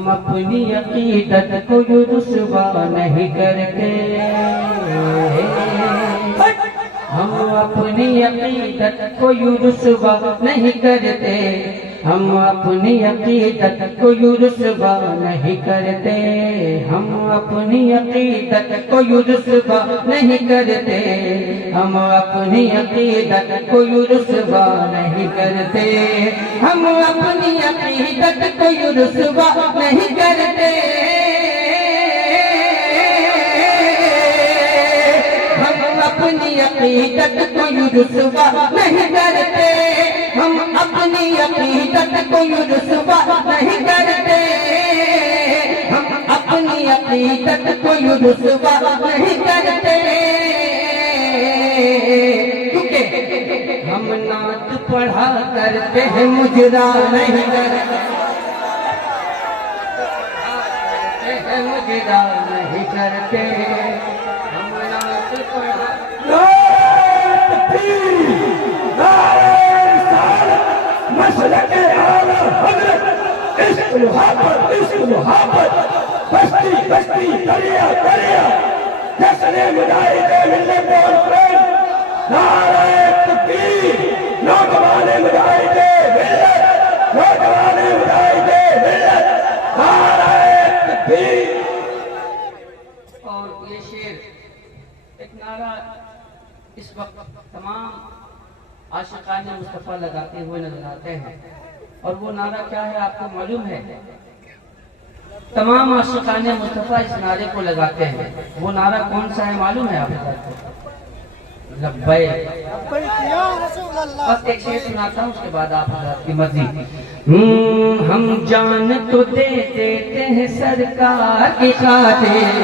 हम अपनी अकीदत को यूं रुस्वा नहीं करते, हम अपनी अकीदत को यूं रुस्वा नहीं करते, हम अपनी अकीदत को यूं रुस्वा नहीं करते, हम अपनी अकीदत को यूं रुस्वा नहीं करते, हम अपनी अकीदत को यूं रुस्वा नहीं करते, हम अपनी अकीदत को यूं रुस्वा नहीं करते, हम अपनी अकीदत को यूं रुस्वा नहीं करते, हम अपनी अकीदत को यूं रुस्वा नहीं करते, हम अपनी अकीदत को यूं रुस्वा नहीं करते, क्योंकि हम नात पढ़ा करते हैं मुजरा नहीं करते, मुजरा नहीं करते, हम नात पढ़ा मसलक आला हज़रत इश्क़ मुहब्बत इश्क़ मुहब्बत बस्ती बस्ती दरिया दरिया जश्न मुजाहिद मिल्लत कौम नारे तकबीर नौजवान मुजाहिद मिल्लत नौजवान मुजाहिद मिल्लत नारे तकबीर। और ये शेर एक नारा इस वक्त तमाम आशिकान मुस्तफ़ा लगाते हुए नजर आते हैं, और वो नारा क्या है आपको मालूम है? तमाम आशिकान मुस्तफ़ा इस नारे को लगाते हैं, वो नारा कौन सा है मालूम है आपको? लब्बैक। बस एक शेर सुनाता हूँ, उसके बाद आप की मर्जी। हम जान तो दे देते हैं सरकार की खातिर,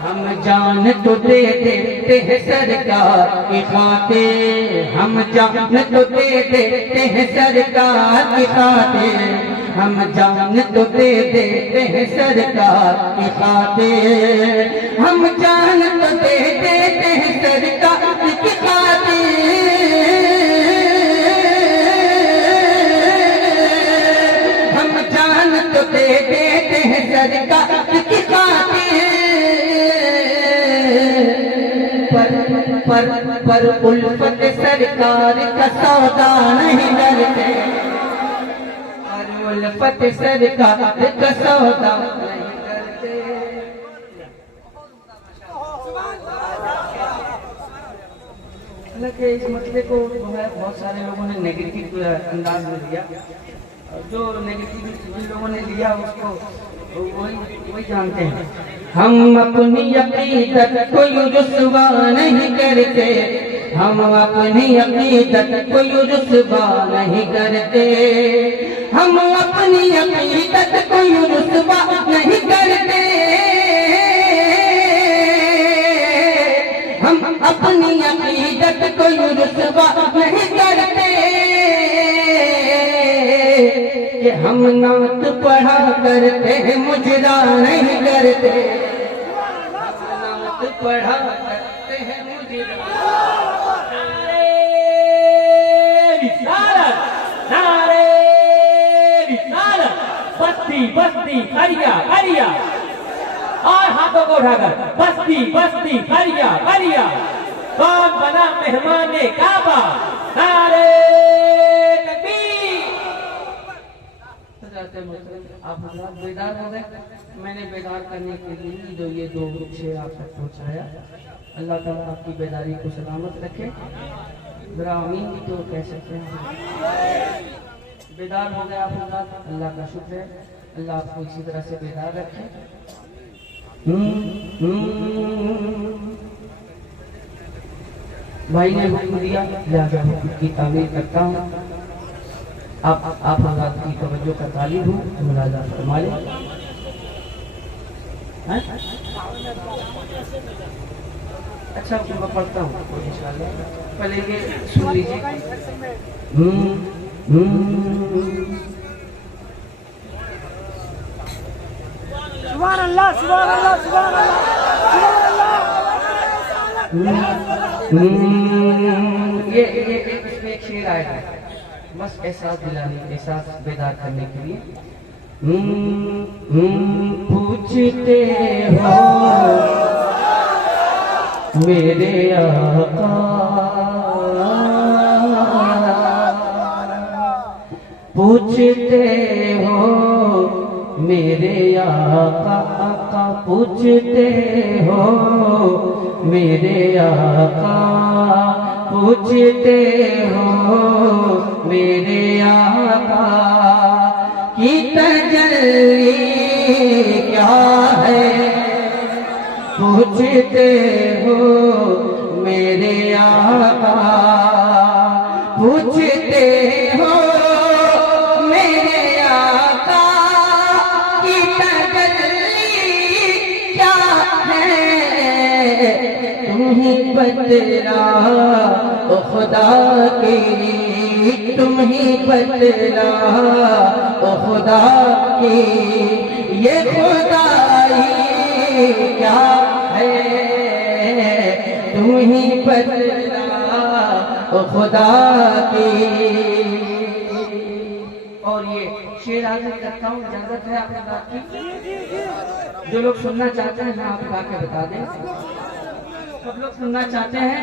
हम जान तो दे देते हैं सरकार की खातिर, हम जान तो दे देते हैं सरकार की खातिर, हम जान तो दे देते हैं सरकार की खातिर, हम जान तो दे देते हैं सरकार की खातिर, हम जान तो दे देते हैं सरकार की खातिर, पर उल्फत सरकार का सौदा नहीं करते, पर उल्फत सरकार का सौदा नहीं करते। हालांकि इस मसले को जो है बहुत सारे लोगों ने नेगेटिव अंदाज में लिया, जो नेगेटिव जिन लोगों ने लिया उसको वही जानते हैं। हम अपनी अकीदत को यूं रुस्वा नहीं करते, हम अपनी अकीदत को यूं रुस्वा नहीं करते, हम अपनी अकीदत को यूं रुस्वा नहीं करते, हम अपनी अकीदत को यूं रुस्वा नहीं करते, कि हम नात पढ़ा करते हैं मुजरा नहीं करते, हम नात पढ़ा करते हैं मुजरा। नारे रिसालत बस्ती बस्ती करिया करिया, और हाथों को उठाकर बस्ती बस्ती करिया करिया, कौन बना मेहमान काबा, नारे आप हजरात बेदार हो गए, मैंने बेदार करने के लिए जो ये दो शेर आप तक पहुँचाया, अल्लाह ताला आपकी बेदारी को सलामत रखे। जरा आमीन भी तो कह सकते हैं। बेदार हो गए आप हजरात, अल्लाह का शुक्र है, अल्लाह आपको इसी तरह से बेदार रखे। भाई ने हुक्म दिया, लिहाजा हुक्म की तामीर करता हूँ। आप हज़रात की तवज्जो का तालिब हूँ, मुलाज़ा फरमा लें। अच्छा मैं पढ़ता हूँ इंशाअल्लाह, पहले ये सुन लीजिए। सुभान अल्लाह सुभान अल्लाह सुभान अल्लाह। ये इसमें एक शेर आया है, बस एहसास दिलाने, एहसास बेदार करने के लिए। पूछते हो मेरे आका, पूछते हो मेरे आका, आका पूछते हो मेरे आका, पूछते हो मेरे आका की तजल्ली क्या है, पूछते हो मेरे आका, पूछते हो मेरे आका की तजल्ली क्या है, तुम ही बतला ओ खुदा की, तुम ही बतला ओ खुदा की ये खुदाई क्या है, तुम ही बतला ओ खुदा की। और ये शेर आगे करता हूँ, इजाजत है आपकी बात की? जो लोग सुनना चाहते हैं आप गा के बता दें। सब लोग सुनना चाहते हैं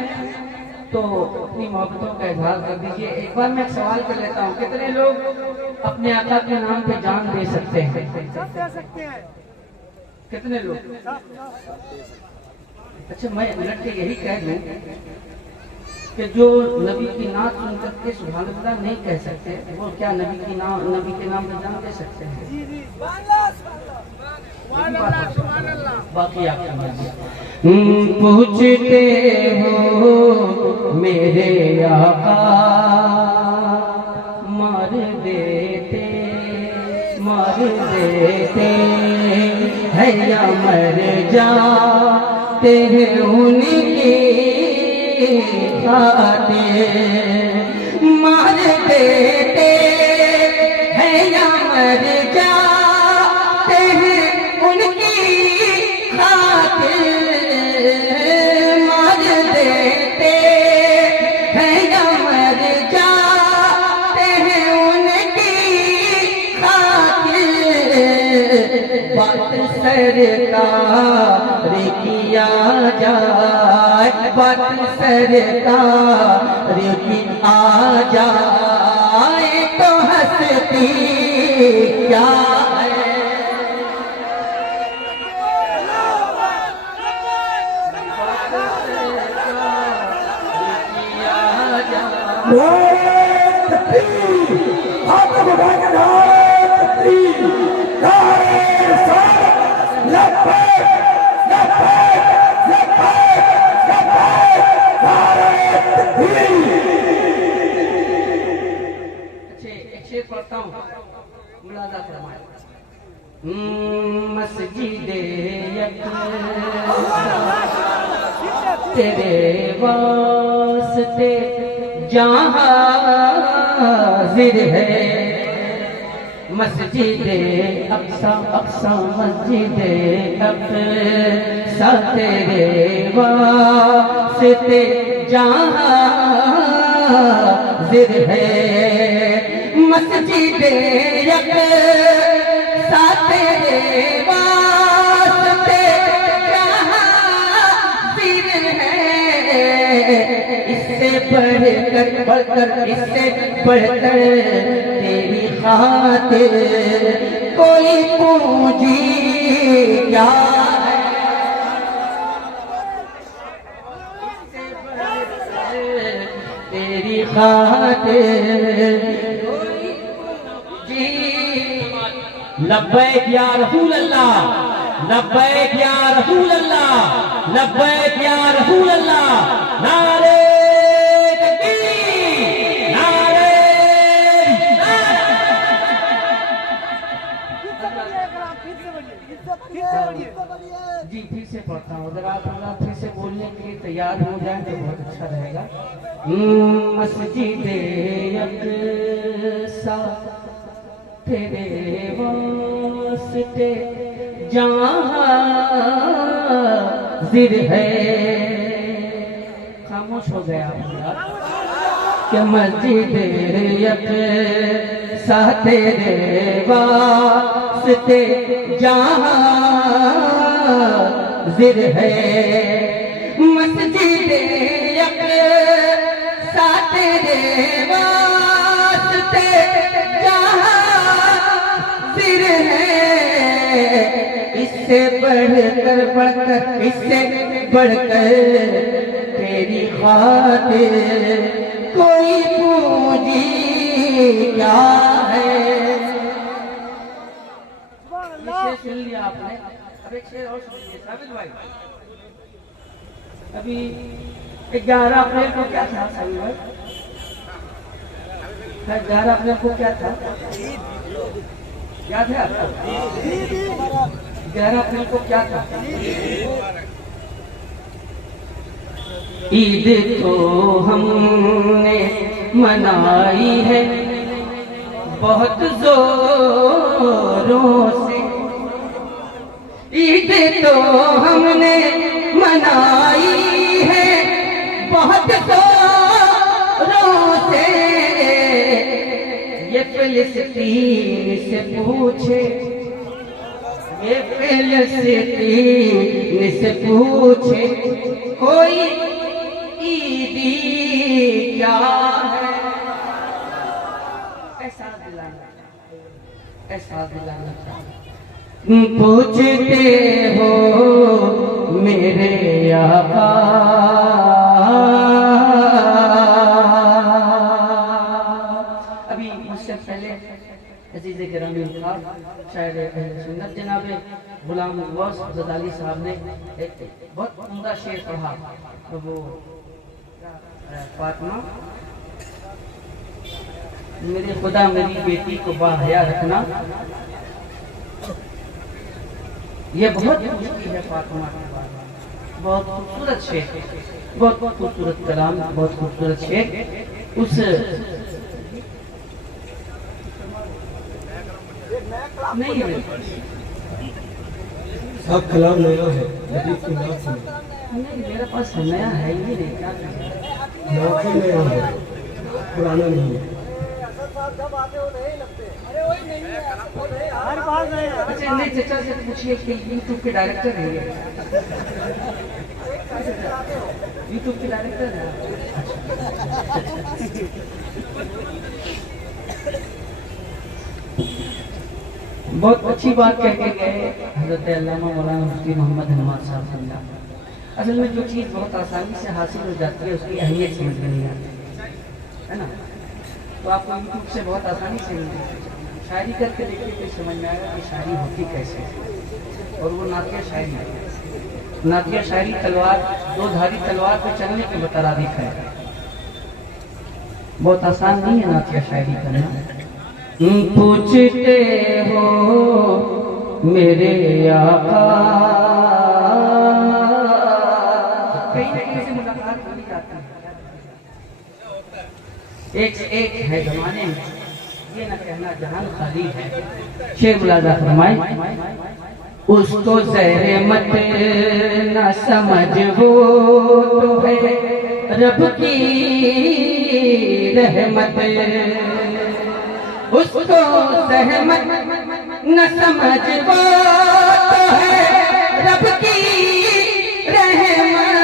तो अपनी मोहब्बतों का इजहार कर दीजिए। एक बार मैं एक सवाल कर लेता हूँ, कितने लोग अपने आका के नाम पे जान दे सकते हैं? कितने लोग? अच्छा, मैं उलट के यही कह दूं कि जो नबी की नात सुन करके सुभान अल्लाह नहीं कह सकते, वो क्या नबी के नाम पे जान दे सकते हैं? बाकी आपका मर्जी। पूछते हो मेरे आका, मार देते है या मर जाते हैं उनकी खातिर, मार देते है या मर जाते हैं उनकी खातिर, मार देते है या मर जाते हैं उनकी खातिर, बात सरकार किया जाए, बात सरकार की आ जाए तो हंसती क्या है, पढ़ता हूँ, मुलाजा फरमाए। मस्जिदे तेरे वास्ते जहाँ हाजिर है, मस्जिदे अक्सा अक्सा मस्जिदे अक्सा तेरे वास्ते जहाँ हाजिर है, मस्जिदे अक्सा तेरे वास्ते जहाँ हाजिर है, इससे बढ़कर इससे बढ़कर तेरी खातिर कोई पूंजी क्या है, इससे बढ़कर तेरी खातिर कोई पूंजी। लब्बैक या रसूल अल्लाह, लब्बैक या रसूल अल्लाह, लब्बैक या रसूल अल्लाह। नारे तकबीर, नारे जी फिर से पढ़ता हूँ, अगर आप फिर से बोलने के लिए तैयार हो जाए तो बहुत अच्छा रहेगा। मस्जिदे अक्सा तेरे वास्ते जहाँ हाजिर है, खामोश हो गया कि मस्जिद अक्सा तेरे वास्ते वास्ते जहां जिर है, मस्जिद अक़सा तेरे वास्ते जहां जिर है, इससे बढ़कर इससे बढ़कर तेरी खातिर कोई पूंजी क्या है। शेर सुन लिया आपने, अब एक शेर और सुनिए साबिर भाई। अभी 11 अप्रैल को क्या था साबिर भाई? 11 अप्रैल को क्या था, याद है आपको? 11 अप्रैल को क्या था? ईद तो हमने मनाई है बहुत जोरों से, ईद तो हमने मनाई है बहुत जोरों से, ये फिलिस्तीन से पूछे, ये फिलिस्तीन से पूछे कोई ईदी क्या है। ऐसा दिलाना पूछते हो मेरे आका, अभी मुझसे पहले अजीज़ गिरामी शायर सुन्नत जनाब गुलाम गौस ग़ज़ाली साहब ने एक बहुत उम्दा शेर पढ़ा, तो वो फातिमा मेरे खुदा मेरी बेटी को बाहया रखना, ये बहुत मुश्किल है फातिमा के बारे में। बहुत खूबसूरत शेर, बहुत खूबसूरत कलाम, बहुत खूबसूरत शेर। उस नहीं सब कलाम नया है, जदीद की नात सुनो। नहीं, मेरे पास नया है ही नहीं, क्या नात ही नया है, पुराना नहीं है। अच्छा नहीं, चचा से पूछिए कि यूट्यूब के डायरेक्टर हैं ये? यूट्यूब के डायरेक्टर हैं? बहुत अच्छी बात कह के गए हज़रत अल्लामा मौलाना मुफ्ती मोहम्मद हनुमान साहब सल्लल्लाहु अलैहि वसल्लम। असल में जो चीज़ बहुत आसानी से हासिल हो जाती है उसकी अहमियत समझ में नहीं आती है ना। तो आपको यूट्यूब से बहुत आसानी से शायरी करके देखिए तो समझ में आएगा कि शायरी होती कैसे, और वो नातिया शायरी है। नातिया शायरी तलवार, दो धारी तलवार पे चलने के मुताबिक है, बहुत आसान नहीं है नातिया शायरी करना। पूछते हो मेरे आका, कहीं ना कहीं से मुलाकात हो जाती है, एक से एक है जमाने में, ये न कहना जहान खाली है। शेर मुलाजा फरमाए, उसको ज़हरे मत न समझ, वो तो है रब की रहमत, उसको सहमत न समझ, वो तो है रब की रहमत,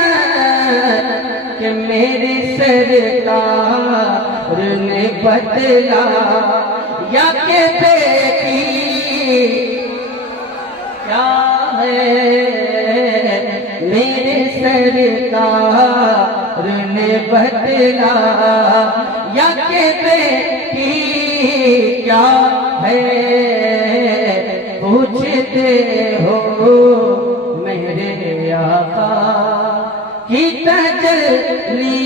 कि मेरे सरकार ने बदला या के बेटी क्या है, मेरे सरकार ने बदला या के बेटी क्या है। पूछते हो मेरे आका की तजल्ली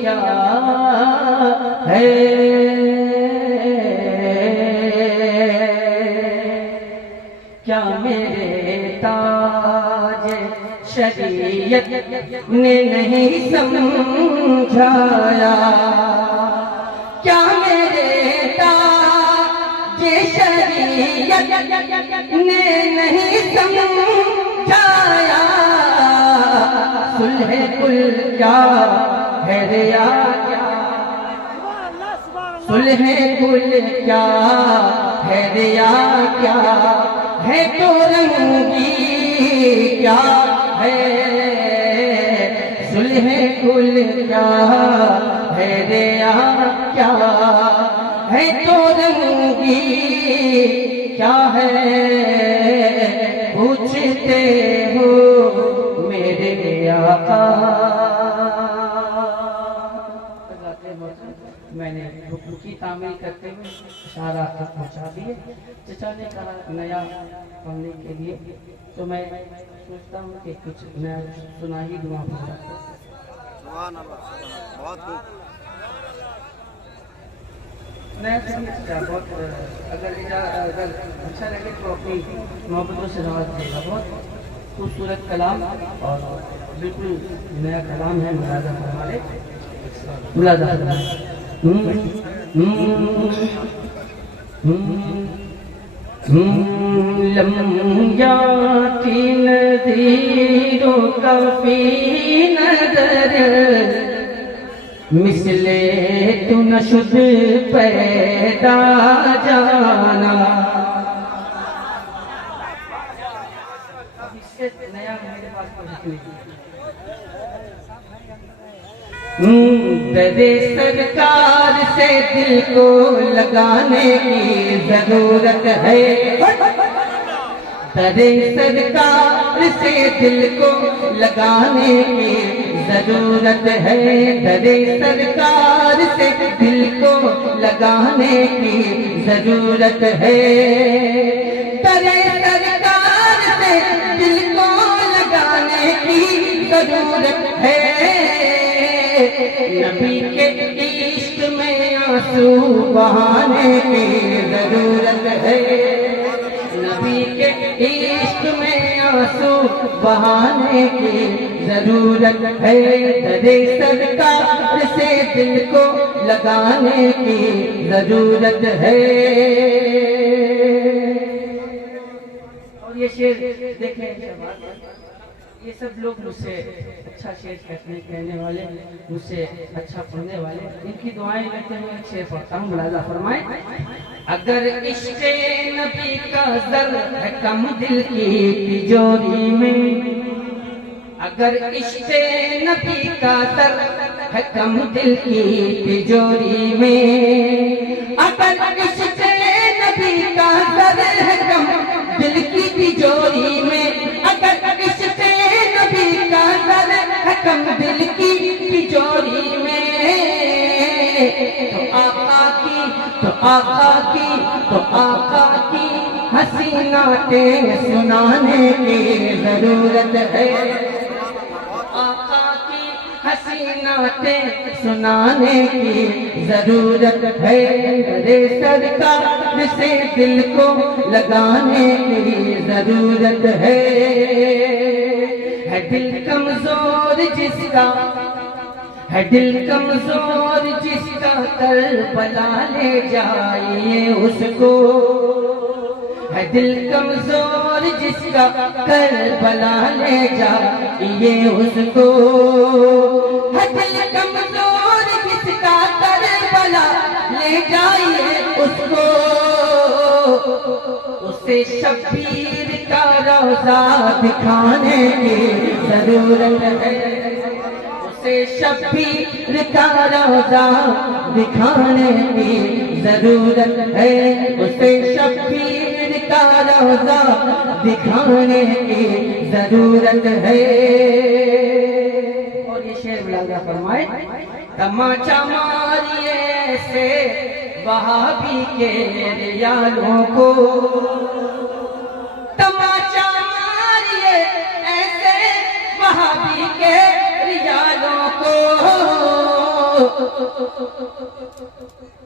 क्या है, क्या मेरे ताज शरीयत ने नहीं समझाया, क्या मेरे ताज शरीयत ने नहीं समझाया, सुलह कुल क्या है रिया क्या, सुलह कुल क्या है रिया क्या है तो रंगी क्या है सुलह कुल क्या है रिया क्या है तो रंगी क्या है पूछते हो मेरे आका। मैंने हुक्म की तामील करते हुए इशारा तक पहुँचा दिए। चचा ने कहा नया पढ़ने के लिए, तो मैं सोचता हूँ कि कुछ नया सुना ही दूँ आपको। नया सुनिए बहुत, अगर अच्छा लगे तो अपनी मोहब्बतों से नवाज देगा। बहुत खूबसूरत कलाम और बिल्कुल नया कलाम है। मुलाजा फरमाए, मुलाजा फरमाए। लम याती नज़ीरो कफ़ी नज़र मिसले तु नशुद पैदा जाना। अब इससे नया मेरे पास दरे सरकार से दिल को लगाने की जरूरत है। दरे सरकार से दिल को लगाने की जरूरत है। दरे सरकार से दिल को लगाने की जरूरत है। दरे सरकार से दिल को लगाने की जरूरत है। नबी के इश्क में आंसू बहाने की जरूरत है। नबी के इश्क में आंसू बहाने की जरूरत है। दरे सरकार से दिल को लगाने की जरूरत है। और ये शेर देखें, ये सब लोग मुझसे अच्छा शेर कहने वाले, मुझसे अच्छा पढ़ने वाले, इनकी दुआएं लेते हुए शेर पढ़ता हूँ। मुलाजा फरमाए। अगर इश्क़ नबी का ज़र है कम दिल की तिजोरी में, अगर इश्क़ नबी का ज़र है कम दिल की तिजोरी में, अगर इश्क़ नबी का ज़र है कम दिल की तिजोरी में, अगर कम दिल की तिजोरी में, तो आका की हसीनातें सुनाने की जरूरत है। आका की हसीनातें सुनाने की जरूरत है। दरे सरकार से दिल को लगाने की जरूरत है। दिल कमजोर जिसका है, दिल कमजोर जिसका करबला ले जाइए उसको। है दिल कमजोर जिसका करबला ले जाइए उसको। है दिल कमजोर जिसका करबला ले जाइए उसको। उसे शबीर का रोज़ा दिखाने की जरूरत है। उसे शबीर का रोज़ा दिखाने की जरूरत है। उसे शबीर का रोज़ा दिखाने की जरूरत है। और ये शेर मुलाजा फरमाए। तमाचा मारिए ऐसे वहाबी के रियालों को, तमाचा मारिए ऐसे वहाबी के रियालों को।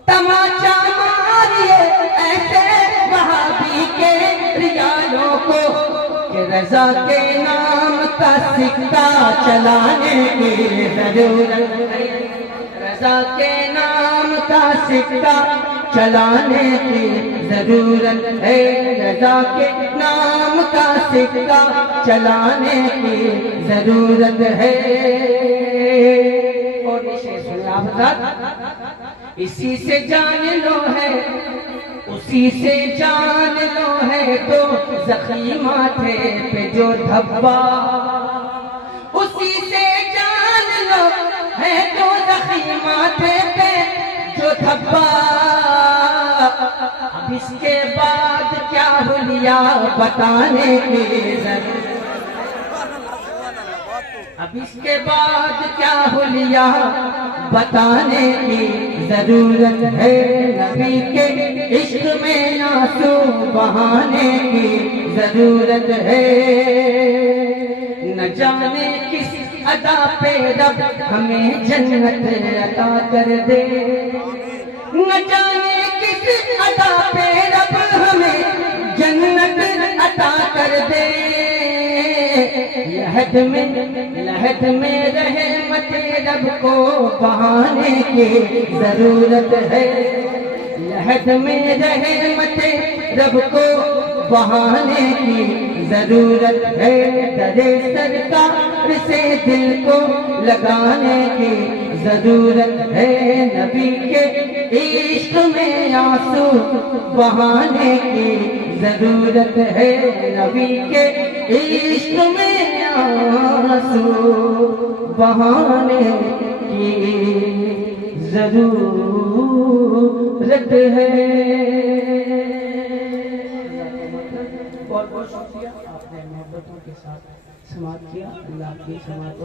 तमाचा मारिए ऐसे वहाबी के रियालों को, कि रज़ा के नाम का सिक्का चलाने की जरूरत है। रज़ा के नाम का सिक्का चलाने की जरूरत है। रज़ा के नाम का सिक्का चलाने की जरूरत है। और ये शेर सुनिए आप, इसी से जान लो है, उसी उसी से जान लो है तो जख्मी माथे पे जो धब्बा, उसी से जान लो है तो जख्मी माथे पे जो धब्बा। अब इसके बाद क्या हुलिया बताने की जरूरत, अब इसके बाद क्या हुलिया बताने की जरूरत है। नबी के इश्क में आंसू बहाने की जरूरत है। न जाने किस अदा पे रब हमें जन्नत अता कर दे, न जाने किस अदा पे रब हमें जन्नत अता कर दे। लहद में रहमत रब को बहाने की जरूरत है। लहद में रहमत रब को बहाने की जरूरत है। दरे सरकार से दिल को लगाने की जरूरत है। नबी के इश्क में आंसू बहाने की जरूरत है। नबी के इश्क में आंसू बहाने की जरूरत है। बहुत बहुत शुक्रिया, आपने मोहब्बतों के साथ समाप्त किया। अल्लाह की समाप्त